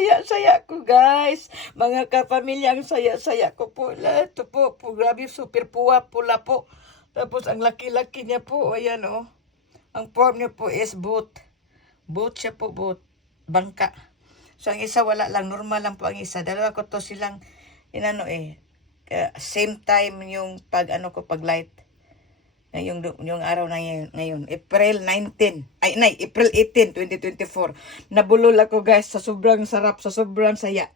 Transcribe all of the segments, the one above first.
saya-saya ko, guys. Mga kapamilya, ang saya-saya ko po. Ito po, grabe, super pula po. Tapos ang laki-laki niya po, ayan oh. Ang form niya po is boat. Boat siya po, boat. Bangka. So ang isa wala lang, normal lang po ang isa. Dalawa ko to silang, same time yung pag light. Yung araw na ngayon, April 19, April 18, 2024. Nabulol ako, guys, sa sobrang sarap, sa sobrang saya.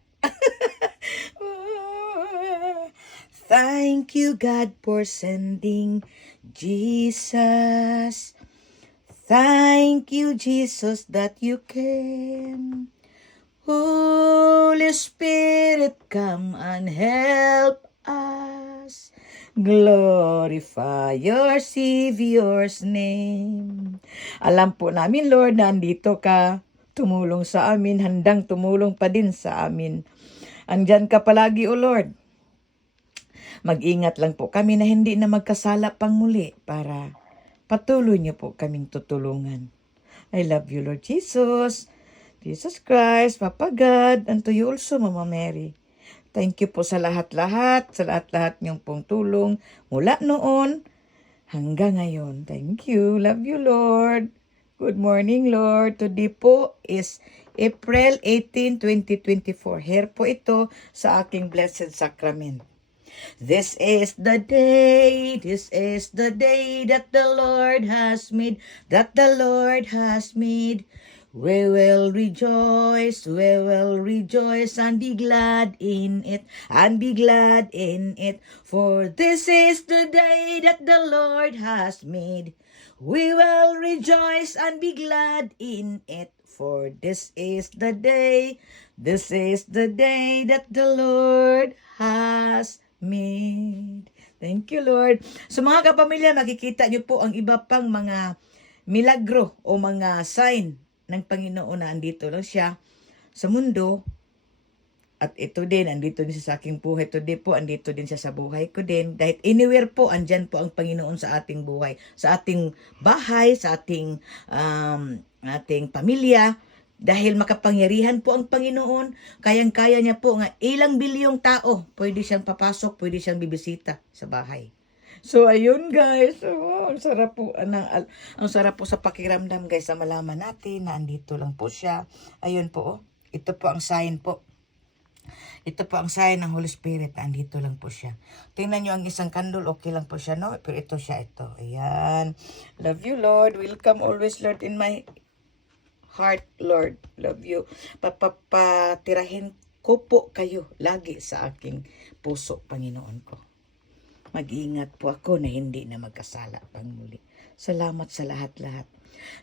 Thank you, God, for sending Jesus. Thank you, Jesus, that you came. Holy Spirit, come and help us. Glorify your Savior's name. Alam po namin, Lord, na andito ka. Tumulong sa amin, handang tumulong pa din sa amin. Andyan ka palagi, O Lord. Mag-ingat lang po kami na hindi na magkasala pang muli para patuloy niyo po kaming tutulungan. I love you, Lord Jesus. Jesus Christ, Papa God, and to you also, Mama Mary. Thank you po sa lahat-lahat niyong pong tulong mula noon hanggang ngayon. Thank you. Love you, Lord. Good morning, Lord. Today po is April 18, 2024. Here po ito sa aking Blessed Sacrament. This is the day that the Lord has made, We will rejoice and be glad in it, For this is the day that the Lord has made. We will rejoice and be glad in it, for this is the day that the Lord has made. Thank you, Lord. So mga kapamilya, makikita niyo po ang iba pang mga milagro o mga sign ng Panginoon na andito lang siya sa mundo. At ito din, andito din siya sa aking buhay. Today po, andito din siya sa buhay ko din. Dahil anywhere po, andyan po ang Panginoon sa ating buhay. Sa ating bahay, sa ating pamilya. Dahil makapangyarihan po ang Panginoon, kayang-kaya niya po nga ilang bilyong tao, pwede siyang papasok, pwede siyang bibisita sa bahay. So ayun, guys, ang sarap po ang sarap po sa pakiramdam, guys, sa malaman natin na andito lang po siya. Ayun po, ito po ang sign po. Ito po ang sign ng Holy Spirit, andito lang po siya. Tingnan niyo ang isang candle, okay lang po siya, no? Pero ito siya, ito. Ayan. Love you, Lord. Welcome always, Lord, in my heart, Lord. Love you. Papatirahin ko po kayo lagi sa aking puso, Panginoon ko. Mag-ingat po ako na hindi na magkasala pang muli. Salamat sa lahat-lahat.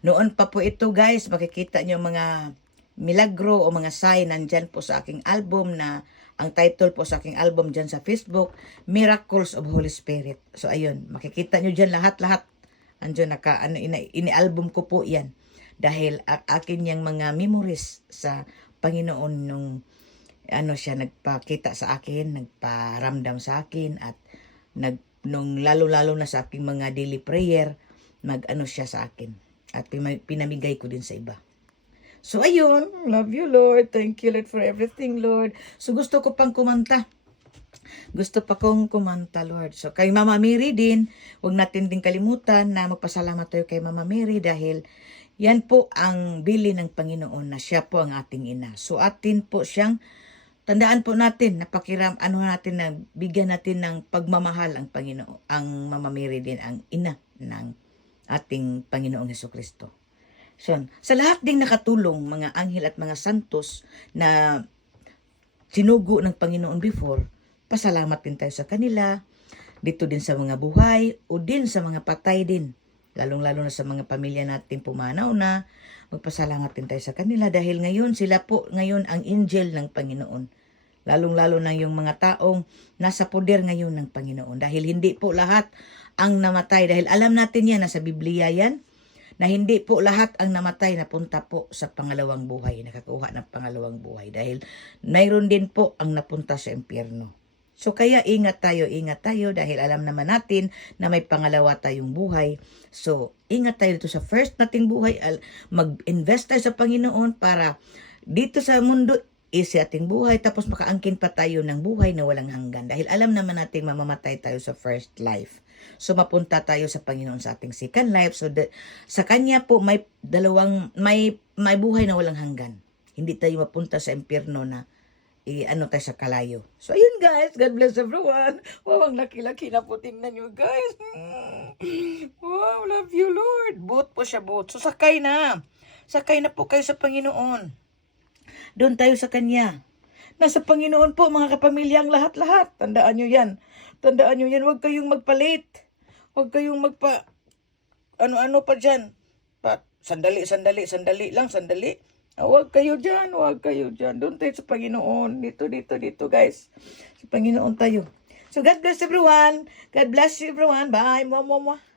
Noon pa po ito, guys, makikita nyo mga milagro o mga sign nandyan po sa aking album na ang title po sa aking album dyan sa Facebook, Miracles of Holy Spirit. So ayun, makikita nyo dyan lahat-lahat. Andyan ini-album ko po yan. Dahil akin yung mga memories sa Panginoon nung siya nagpakita sa akin, nagparamdam sa akin at nung lalo-lalo na sa aking mga daily prayer, siya sa akin. At pinamigay ko din sa iba. So ayun, love you, Lord. Thank you, Lord, for everything, Lord. So gusto ko pang kumanta. Gusto pa kong kumanta, Lord. So kay Mama Mary din, huwag natin din kalimutan na magpasalamat tayo kay Mama Mary dahil yan po ang bili ng Panginoon na siya po ang ating ina. So atin po siyang tandaan po natin na natin na bigyan natin ng pagmamahal ang Panginoon, ang Mama Mary din, ang ina ng ating Panginoong Hesukristo. So, sa lahat ding nakatulong, mga anghel at mga santos na sinugo ng Panginoon before, pasalamat din tayo sa kanila, dito din sa mga buhay o din sa mga patay din. Lalong-lalo na sa mga pamilya natin pumanaw na, magpasalamat din tayo sa kanila dahil ngayon sila po ngayon ang angel ng Panginoon. Lalong-lalo na yung mga taong nasa poder ngayon ng Panginoon. Dahil hindi po lahat ang namatay. Dahil alam natin yan, nasa Biblia yan, na hindi po lahat ang namatay napunta po sa pangalawang buhay, nakakuha ng pangalawang buhay. Dahil mayroon din po ang napunta sa impyerno. So kaya ingat tayo dahil alam naman natin na may pangalawa tayong buhay. So ingat tayo dito sa first nating buhay, mag-invest tayo sa Panginoon para dito sa mundo easy ating buhay, tapos makaangkin pa tayo ng buhay na walang hanggan. Dahil alam naman natin mamamatay tayo sa first life. So mapunta tayo sa Panginoon sa ating second life. So sa Kanya po may may buhay na walang hanggan. Hindi tayo mapunta sa impyerno na ano tayo sa kalayo. So ayun guys, God bless everyone. Wow, ang laki-laki na po, tingnan nyo guys. Wow, love you Lord. Boat po siya, boat. So sakay na po kayo sa Panginoon. Doon tayo sa Kanya. Nasa Panginoon po mga kapamilya ang lahat-lahat. Tandaan nyo yan. Huwag kayong magpalit. Huwag kayong ano-ano pa dyan. Sandali lang. Huwag kayo dyan. Doon tayo sa Panginoon. Dito guys. Sa Panginoon tayo. So God bless everyone. God bless you everyone. Bye. Mwah.